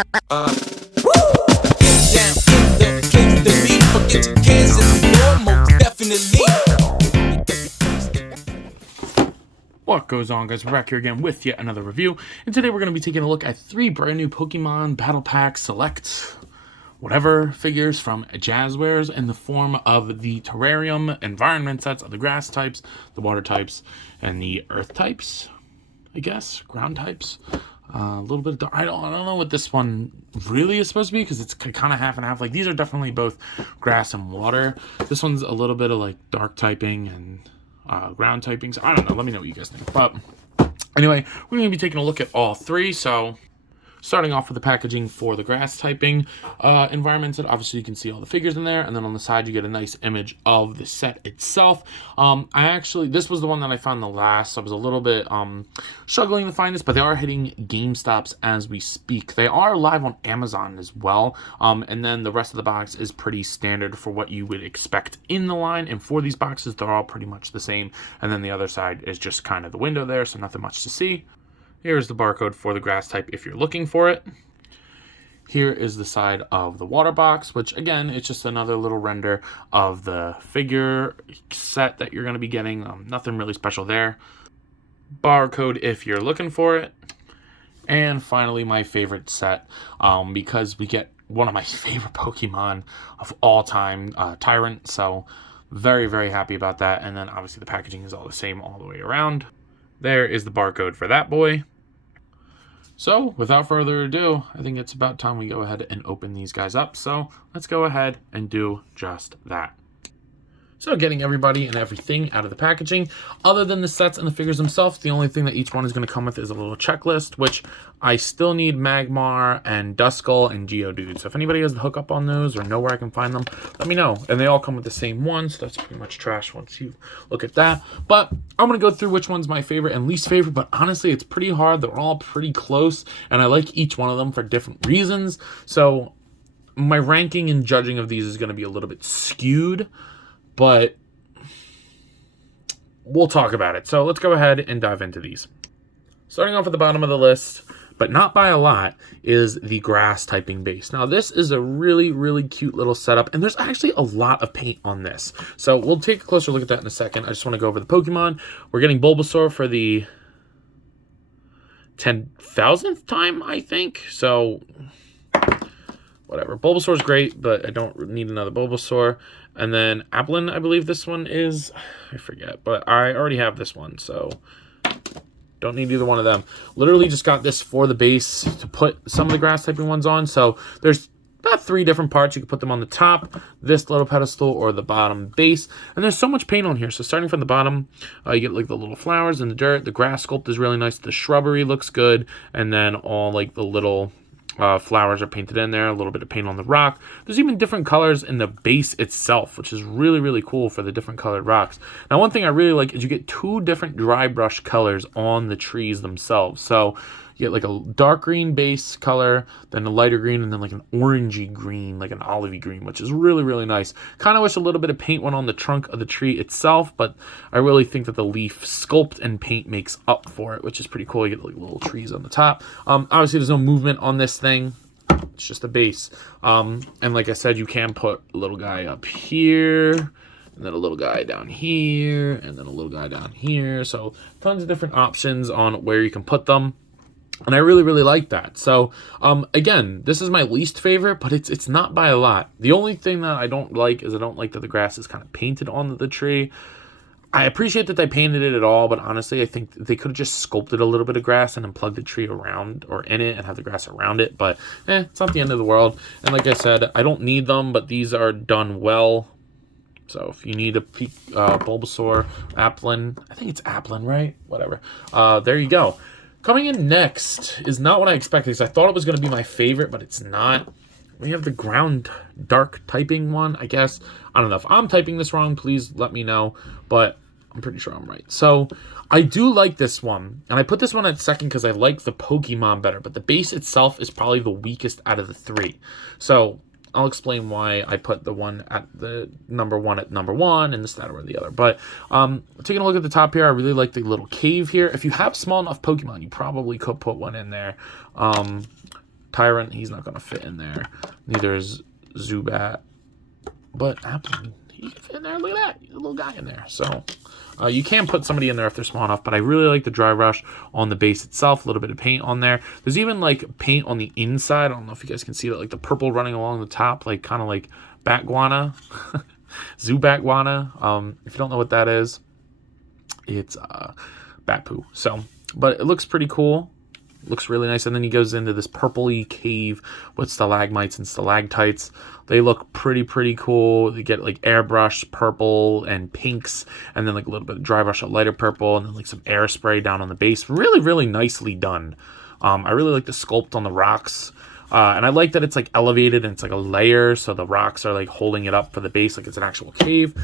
Down in the place to be. Forget your cares at the door, most definitely. What goes on, guys? We're back here again with yet another review, and today we're going to be taking a look at 3 brand new Pokemon Battle Pack Select whatever figures from Jazwares in the form of the terrarium environment sets of the grass types, the water types, and the earth types, I guess, ground types. A little bit of dark. I don't know what this one really is supposed to be, because it's kind of half and half. Like, these are definitely both grass and water. This one's a little bit of like dark typing and ground typing. So I don't know. Let me know what you guys think. But anyway, we're going to be taking a look at all 3. So starting off with the packaging for the grass typing environment set. Obviously, you can see all the figures in there, and then on the side, you get a nice image of the set itself. This was the one that I found the last. So I was a little bit struggling to find this, but they are hitting GameStops as we speak. They are live on Amazon as well, and then the rest of the box is pretty standard for what you would expect in the line. And for these boxes, they're all pretty much the same. And then the other side is just kind of the window there, so nothing much to see. Here's the barcode for the grass type if you're looking for it. Here is the side of the water box, which again, it's just another little render of the figure set that you're going to be getting. Nothing really special there. Barcode if you're looking for it. And finally, my favorite set, because we get one of my favorite Pokemon of all time, Tyrunt. So very, very happy about that. And then obviously the packaging is all the same all the way around. There is the barcode for that boy. So, without further ado, I think it's about time we go ahead and open these guys up. So, let's go ahead and do just that. So, getting everybody and everything out of the packaging. Other than the sets and the figures themselves, the only thing that each one is going to come with is a little checklist, which I still need Magmar and Duskull and Geodude. So, if anybody has the hookup on those or know where I can find them, let me know. And they all come with the same one, so that's pretty much trash once you look at that. But I'm going to go through which one's my favorite and least favorite, but honestly, it's pretty hard. They're all pretty close, and I like each one of them for different reasons. So, my ranking and judging of these is going to be a little bit skewed, but we'll talk about it. So let's go ahead and dive into these. Starting off at the bottom of the list, but not by a lot, is the grass typing base. Now this is a really, really cute little setup, and there's actually a lot of paint on this. So we'll take a closer look at that in a second. I just want to go over the Pokemon. We're getting Bulbasaur for the 10,000th time, I think. So whatever. Bulbasaur's great, but I don't need another Bulbasaur. And then Applin, I believe this one is. I forget, but I already have this one, so don't need either one of them. Literally just got this for the base to put some of the grass typing ones on. So there's about 3 different parts. You can put them on the top, this little pedestal, or the bottom base. And there's so much paint on here. So starting from the bottom, you get like the little flowers and the dirt. The grass sculpt is really nice. The shrubbery looks good. And then all like the little flowers are painted in there, a little bit of paint on the rock. There's even different colors in the base itself, which is really, really cool for the different colored rocks. Now, one thing I really like is you get 2 different dry brush colors on the trees themselves. So you get like a dark green base color, then a lighter green, and then like an orangey green, like an olivey green, which is really, really nice. Kind of wish a little bit of paint went on the trunk of the tree itself, but I really think that the leaf sculpt and paint makes up for it, which is pretty cool. You get like little trees on the top. Obviously, there's no movement on this thing. It's just a base. And like I said, you can put a little guy up here, and then a little guy down here, and then a little guy down here. So tons of different options on where you can put them. And I really, really like that. So, again, this is my least favorite, but it's not by a lot. The only thing that I don't like is I don't like that the grass is kind of painted on the tree. I appreciate that they painted it at all, but honestly, I think they could have just sculpted a little bit of grass and then plugged the tree around or in it and have the grass around it. But, it's not the end of the world. And like I said, I don't need them, but these are done well. So if you need a Bulbasaur, Applin, I think it's Applin, right? Whatever. There you go. Coming in next is not what I expected, because I thought it was going to be my favorite, but it's not. We have the ground dark typing one, I guess. I don't know if I'm typing this wrong. Please let me know, but I'm pretty sure I'm right. So I do like this one, and I put this one at second because I like the Pokemon better, but the base itself is probably the weakest out of the 3. So I'll explain why I put the one at the number 1 at number 1 and this, that, or the other. But taking a look at the top here, I really like the little cave here. If you have small enough Pokemon, you probably could put one in there. Tyrunt, he's not going to fit in there. Neither is Zubat. But Applin, he can fit in there. Look at that. He's a little guy in there. So you can put somebody in there if they're small enough. But I really like the dry brush on the base itself. A little bit of paint on there. There's even like paint on the inside. I don't know if you guys can see that. Like the purple running along the top. Like kind of like bat guana. Zubat guana. If you don't know what that is, it's bat poo. So, but it looks pretty cool. Looks really nice. And then he goes into this purpley cave with stalagmites and stalactites. They look pretty cool. They get like airbrush purple and pinks, and then like a little bit of dry brush, a lighter purple, and then like some air spray down on the base. Really nicely done. I really like the sculpt on the rocks. And I like that it's like elevated and it's like a layer, so the rocks are like holding it up for the base like it's an actual cave.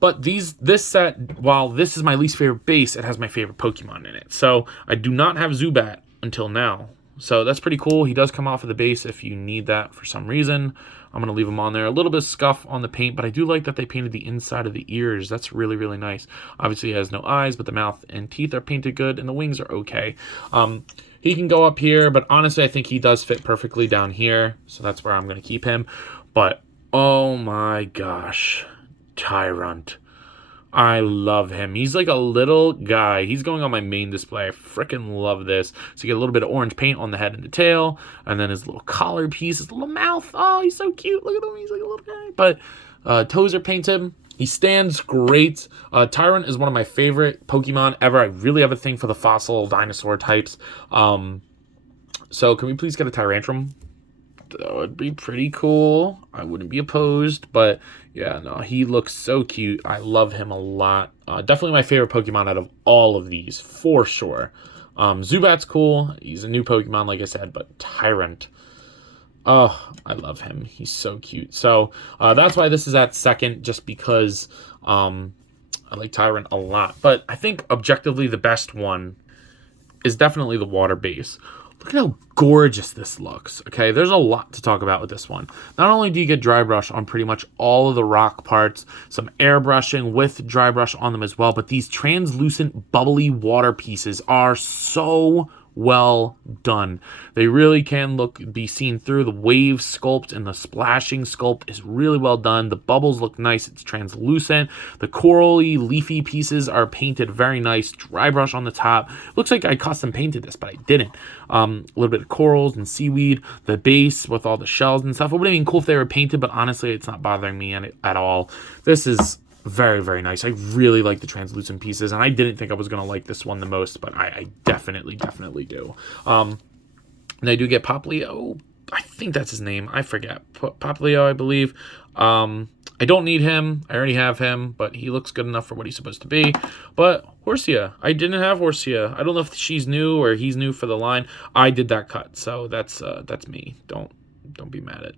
But this set, while this is my least favorite base, it has my favorite Pokemon in it. So I do not have Zubat until now. So that's pretty cool. He does come off of the base if you need that for some reason. I'm going to leave him on there. A little bit of scuff on the paint, but I do like that they painted the inside of the ears. That's really nice. Obviously, he has no eyes, but the mouth and teeth are painted good, and the wings are okay. He can go up here, but honestly, I think he does fit perfectly down here. So that's where I'm going to keep him. But, oh my gosh. Tyrunt. I love him. He's like a little guy. He's going on my main display. I freaking love this. So you get a little bit of orange paint on the head and the tail, and then his little collar piece, his little mouth. Oh, he's so cute. Look at him. He's like a little guy. But toes are painted. He stands great. Tyrunt is one of my favorite Pokemon ever. I really have a thing for the fossil dinosaur types. So can we please get a Tyrantrum? That would be pretty cool. I wouldn't be opposed, but yeah, no, he looks so cute. I love him a lot. Definitely my favorite Pokemon out of all of these, for sure. Zubat's cool. He's a new Pokemon, like I said, but Tyrunt, oh, I love him. He's so cute. So that's why this is at second, just because I like Tyrunt a lot. But I think objectively the best one is definitely the water base. Look at how gorgeous this looks, okay? There's a lot to talk about with this one. Not only do you get dry brush on pretty much all of the rock parts, some airbrushing with dry brush on them as well, but these translucent, bubbly water pieces are so well done. They really can be seen through. The wave sculpt and the splashing sculpt is really well done. The bubbles look nice. It's translucent. The corally leafy pieces are painted very nice. Dry brush on the top. Looks like I custom painted this, but I didn't. A little bit of corals and seaweed. The base with all the shells and stuff. It would have been cool if they were painted, but honestly, it's not bothering me at all. This is very nice. I really like the translucent pieces, and I didn't think I was going to like this one the most, but I definitely do. And I do get Popplio. I think that's his name. I forget. Popplio, I believe. I don't need him. I already have him, but he looks good enough for what he's supposed to be. But Horsea. I didn't have Horsea. I don't know if she's new or he's new for the line. I did that cut, so that's me. Don't be mad at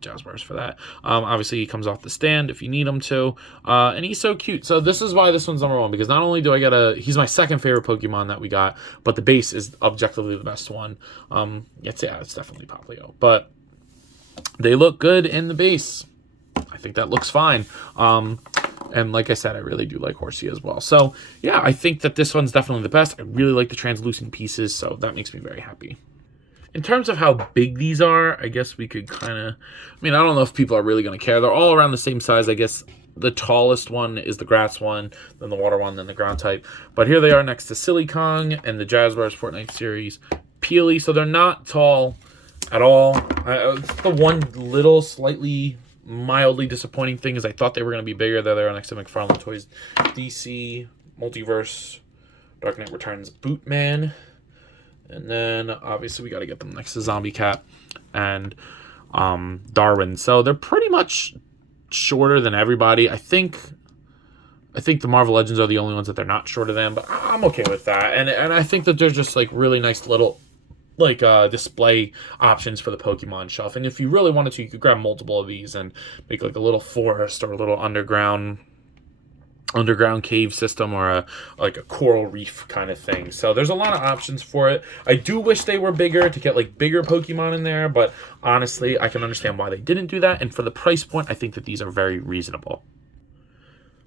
Jazwares for that. Obviously, he comes off the stand if you need him to. And he's so cute. So this is why this one's number one, because not only do I get he's my second favorite Pokemon that we got, but the base is objectively the best one. It's definitely Popplio. But they look good in the base. I think that looks fine. And like I said, I really do like Horsea as well. So yeah, I think that this one's definitely the best. I really like the translucent pieces, so that makes me very happy. In terms of how big these are, I guess we could kind of... I mean, I don't know if people are really going to care. They're all around the same size. I guess the tallest one is the grass one, then the water one, then the ground type. But here they are next to Silicon and the Jazwares Fortnite series Peely. So they're not tall at all. The one little slightly mildly disappointing thing is I thought they were going to be bigger. They're there next to McFarlane Toys DC Multiverse Dark Knight Returns Bootman. And then, obviously, we got to get them next to Zombie Cat and Darwin. So, they're pretty much shorter than everybody. I think the Marvel Legends are the only ones that they're not shorter than, but I'm okay with that. And I think that they're just, like, really nice little, like, display options for the Pokemon shelf. And if you really wanted to, you could grab multiple of these and make, like, a little forest or a little underground cave system or a coral reef kind of thing. So there's a lot of options for it. I do wish they were bigger to get like bigger Pokemon in there, but honestly, I can understand why they didn't do that. And for the price point, I think that these are very reasonable.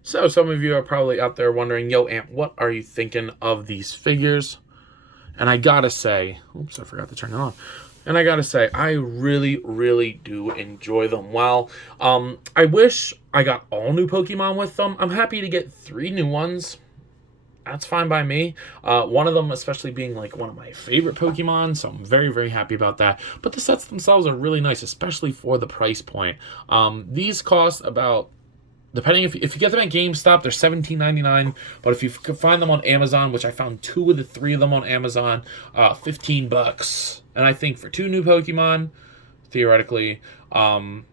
So some of you are probably out there wondering, yo, Ant, what are you thinking of these figures? And I gotta say, oops, I forgot to turn it on. And I gotta say, I really, really do enjoy them. While I wish I got all new Pokemon with them, I'm happy to get 3 new ones. That's fine by me. One of them especially being like one of my favorite Pokemon, so I'm very, very happy about that. But the sets themselves are really nice, especially for the price point. These cost about, depending if you get them at GameStop, they're $17.99. But if you can find them on Amazon, which I found 2 of the 3 of them on Amazon, $15. And I think for 2 new Pokemon, theoretically, and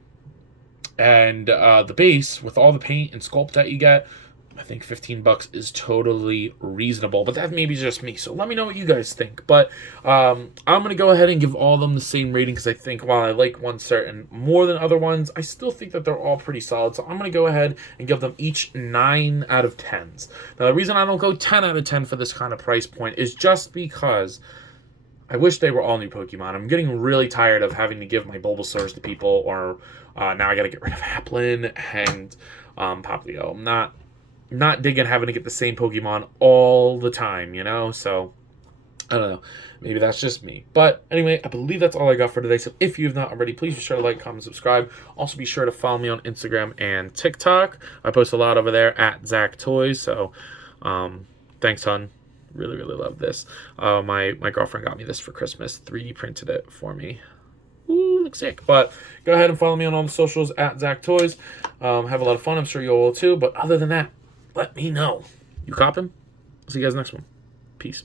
the base with all the paint and sculpt that you get, I think $15 is totally reasonable, but that may be just me. So let me know what you guys think. But I'm going to go ahead and give all of them the same rating because I think while I like one certain more than other ones, I still think that they're all pretty solid. So I'm going to go ahead and give them each 9 out of 10s. Now, the reason I don't go 10 out of 10 for this kind of price point is just because I wish they were all new Pokemon. I'm getting really tired of having to give my Bulbasaurs to people, or now I got to get rid of Applin and Popplio. I'm not digging having to get the same Pokemon all the time, you know? So, I don't know. Maybe that's just me. But anyway, I believe that's all I got for today. So if you have not already, please be sure to like, comment, subscribe. Also be sure to follow me on Instagram and TikTok. I post a lot over there at Zach Toys. So, thanks, hon. Really, really love this. My girlfriend got me this for Christmas. 3D printed it for me. Ooh, looks sick. But go ahead and follow me on all the socials at Zach Toys. Have a lot of fun. I'm sure you all will too. But other than that, let me know. You cop him? See you guys next one. Peace.